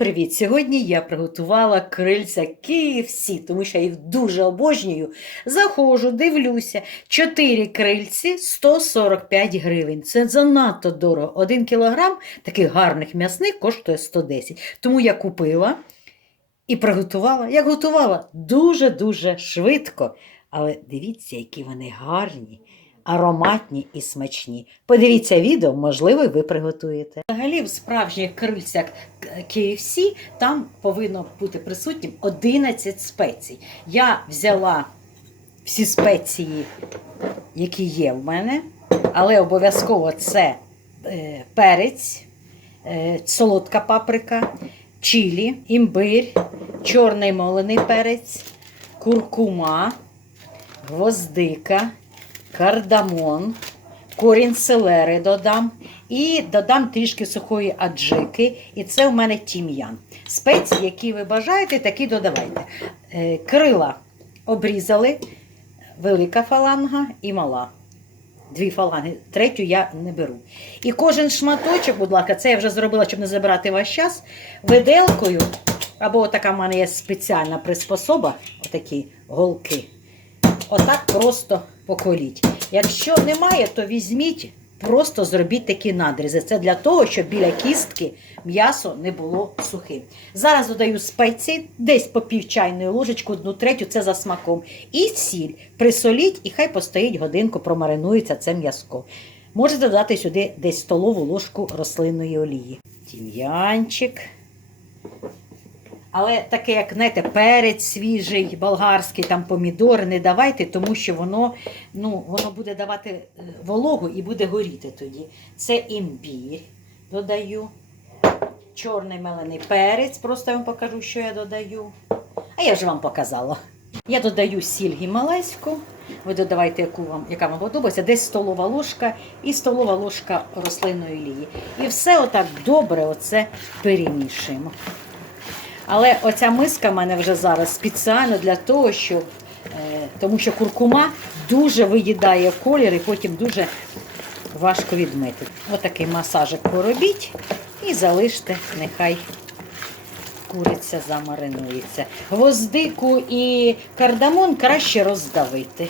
привіт! Сьогодні я приготувала крильця KFC, тому що я їх дуже обожнюю. Заходжу, дивлюся. 4 крильці 145 гривень. Це занадто дорого. Один кілограм таких гарних м'ясних коштує 110. Тому я купила і приготувала. Як готувала дуже-дуже швидко. Але дивіться, які вони гарні, ароматні і смачні. Подивіться відео, можливо, ви приготуєте. Взагалі, в справжніх крильцях KFC там повинно бути присутнім 11 спецій. Я взяла всі спеції, які є в мене, але обов'язково це е, перець, е, солодка паприка, чилі, імбир, чорний молений перець, куркума, гвоздика, кардамон, корінь селери додам і додам трішки сухої аджики. І це у мене тім'ян. Спеції, які ви бажаєте, такі додавайте. Е, Крила обрізали, велика фаланга і мала. Дві фаланги, третю я не беру. І кожен шматочок, будь ласка, це я вже зробила, щоб не забирати ваш час, виделкою, або така в мене є спеціальна приспособа, отакі голки. Отак просто поколіть. Якщо немає, то візьміть, просто зробіть такі надрізи. Це для того, щоб біля кістки м'ясо не було сухим. Зараз додаю спеції, десь по пів чайної ложечки, одну третю, це за смаком. І сіль. Присоліть і хай постоїть годинку, промаринується це м'язко. Можете додати сюди десь столову ложку рослинної олії. Тім'янчик. Але таке, як знаєте, перець свіжий, болгарський, там помідори не давайте, тому що воно ну, воно буде давати е, вологу і буде горіти тоді. Це імбір додаю. Чорний мелений перець, просто я вам покажу, що я додаю. А я вже вам показала. Я додаю сіль гімалайську. Ви додавайте, яку вам, яка вам подобається, десь столова ложка і столова ложка рослинної олії. І все отак добре оце перемішуємо. Але оця миска в мене вже зараз спеціально для того, щоб, е, тому що куркума дуже виїдає колір і потім дуже важко відмити. Отакий масажик поробіть і залиште, нехай куриця замаринується. Гвоздику і кардамон краще роздавити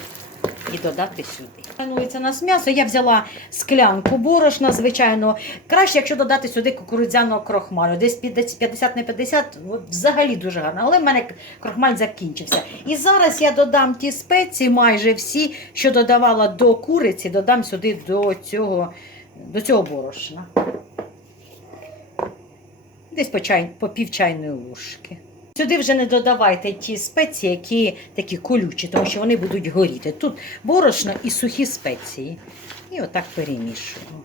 і додати сюди. Маринується нас м'ясо. Я взяла склянку борошна, звичайно. Краще, якщо додати сюди кукурудзяного крохмалю. Десь 50 на 50, взагалі дуже гарно. Але в мене крохмаль закінчився. І зараз я додам ті спеції, майже всі, що додавала до куриці, додам сюди до цього, до цього борошна. Десь по, чай, по пів чайної ложки. Сюди вже не додавайте ті спеції, які такі колючі, тому що вони будуть горіти. Тут борошно і сухі спеції. І отак перемішуємо.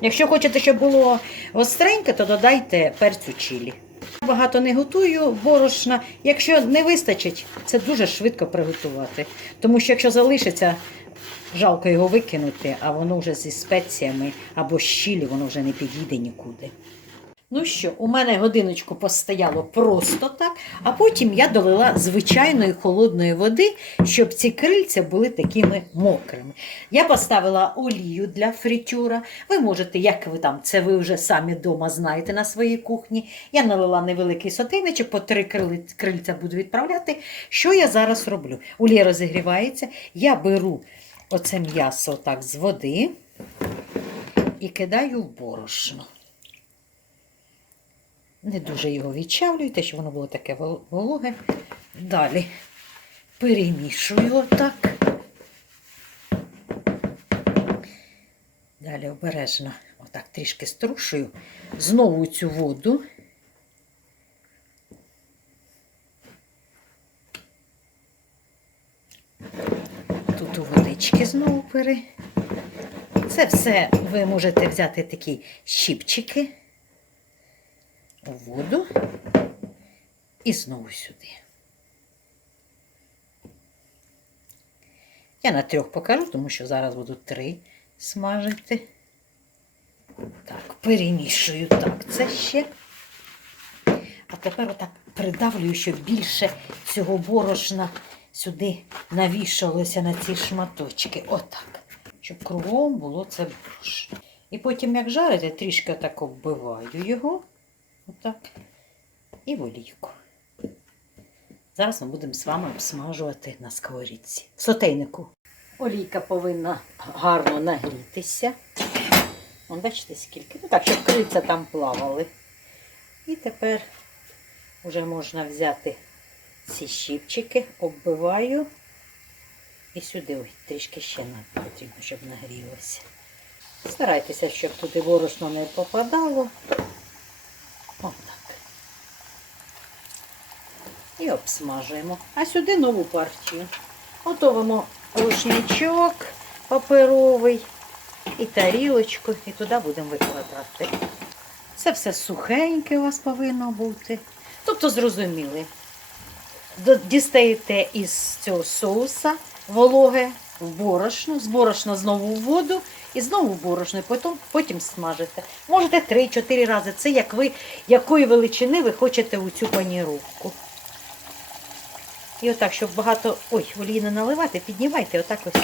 Якщо хочете, щоб було остреньке, то додайте перцю чилі. Багато не готую борошна. Якщо не вистачить, це дуже швидко приготувати. Тому що якщо залишиться, жалко його викинути, а воно вже зі спеціями або чилі, воно вже не підійде нікуди. Ну що, у мене годиночку постояло просто так, а потім я долила звичайної холодної води, щоб ці крильця були такими мокрими. Я поставила олію для фритюра. Ви можете, як ви там, це ви вже самі вдома знаєте на своїй кухні. Я налила невеликий сотейничок, по три крильця буду відправляти. Що я зараз роблю? Олія розігрівається, я беру оце м'ясо так з води і кидаю в борошно. Не дуже його відчавлюйте, щоб воно було таке вологе. Далі перемішую отак. Далі обережно отак трішки струшую. Знову цю воду. Тут у водички знову пере. Це все ви можете взяти такі щіпчики у воду і знову сюди. Я на трьох покажу, тому що зараз буду три смажити. Так, перемішую. Так, це ще. А тепер отак придавлюю, щоб більше цього борошна сюди навішалося на ці шматочки. Отак. Щоб кругом було це борошно. І потім, як жарите, трішки так оббиваю його. Отак. і в олійку. Зараз ми будемо з вами обсмажувати на сковорідці. В сотейнику. Олійка повинна гарно нагрітися. Вон, бачите, скільки? Ну так, щоб крильця там плавали. І тепер вже можна взяти ці щіпчики, оббиваю. І сюди ой, трішки ще потрібно, щоб нагрілося. Старайтеся, щоб туди борошно не попадало. І обсмажуємо. А сюди нову партію. Готовимо рушничок паперовий і тарілочку, і туди будемо викладати. Це все сухеньке у вас повинно бути. Тобто зрозуміли. Дістаєте із цього соуса вологе в борошно, з борошна знову в воду і знову в борошно, потім, потім смажите. Можете 3-4 рази. Це як ви, якої величини ви хочете у цю паніровку. І отак, щоб багато ой, олії не наливати, піднімайте, отак ось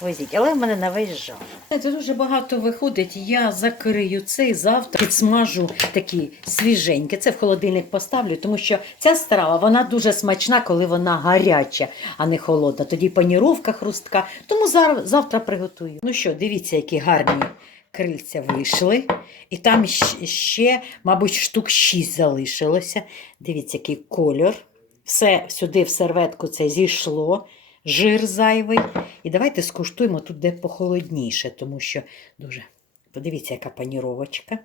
возіть. Але в мене на весь жар. Це дуже багато виходить. Я закрию це і завтра підсмажу такі свіженькі. Це в холодильник поставлю, тому що ця страва вона дуже смачна, коли вона гаряча, а не холодна. Тоді паніровка хрустка. Тому завтра приготую. Ну що, дивіться, які гарні крильця вийшли. І там ще, мабуть, штук 6 залишилося. Дивіться, який кольор. Все сюди в серветку це зійшло, жир зайвий. І давайте скуштуємо тут, де похолодніше, тому що дуже. Подивіться, яка паніровочка.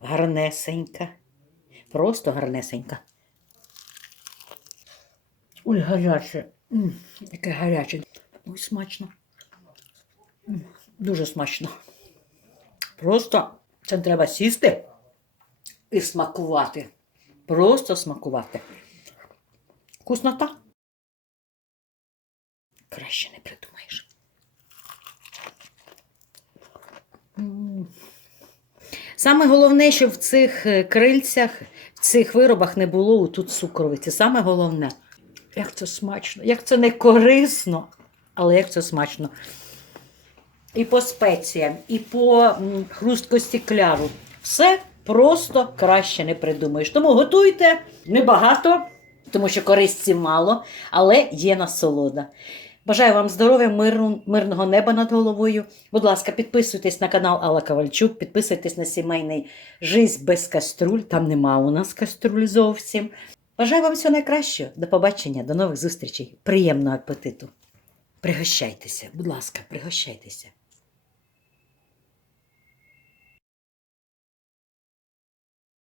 Гарнесенька. Просто гарнесенька. Ой, гаряче. Яке гаряче. Ой, смачно. Дуже смачно. Просто це треба сісти і смакувати. Просто смакувати. Вкуснота. Краще не придумаєш. Саме головне, щоб в цих е, крильцях, в цих виробах не було тут цукровиці. Саме головне. Як це смачно, як це не корисно, але як це смачно. І по спеціям, і по хрусткості кляru. Все просто краще не придумаєш. Тому готуйте небагато, тому що користі мало, але є насолода. Бажаю вам здоров'я, миру, мирного неба над головою. Будь ласка, підписуйтесь на канал Алла Ковальчук, підписуйтесь на сімейний Жизнь без каструль. Там нема у нас каструль зовсім. Бажаю вам всього найкращого. До побачення, до нових зустрічей. Приємного апетиту. Пригощайтеся, будь ласка, пригощайтеся.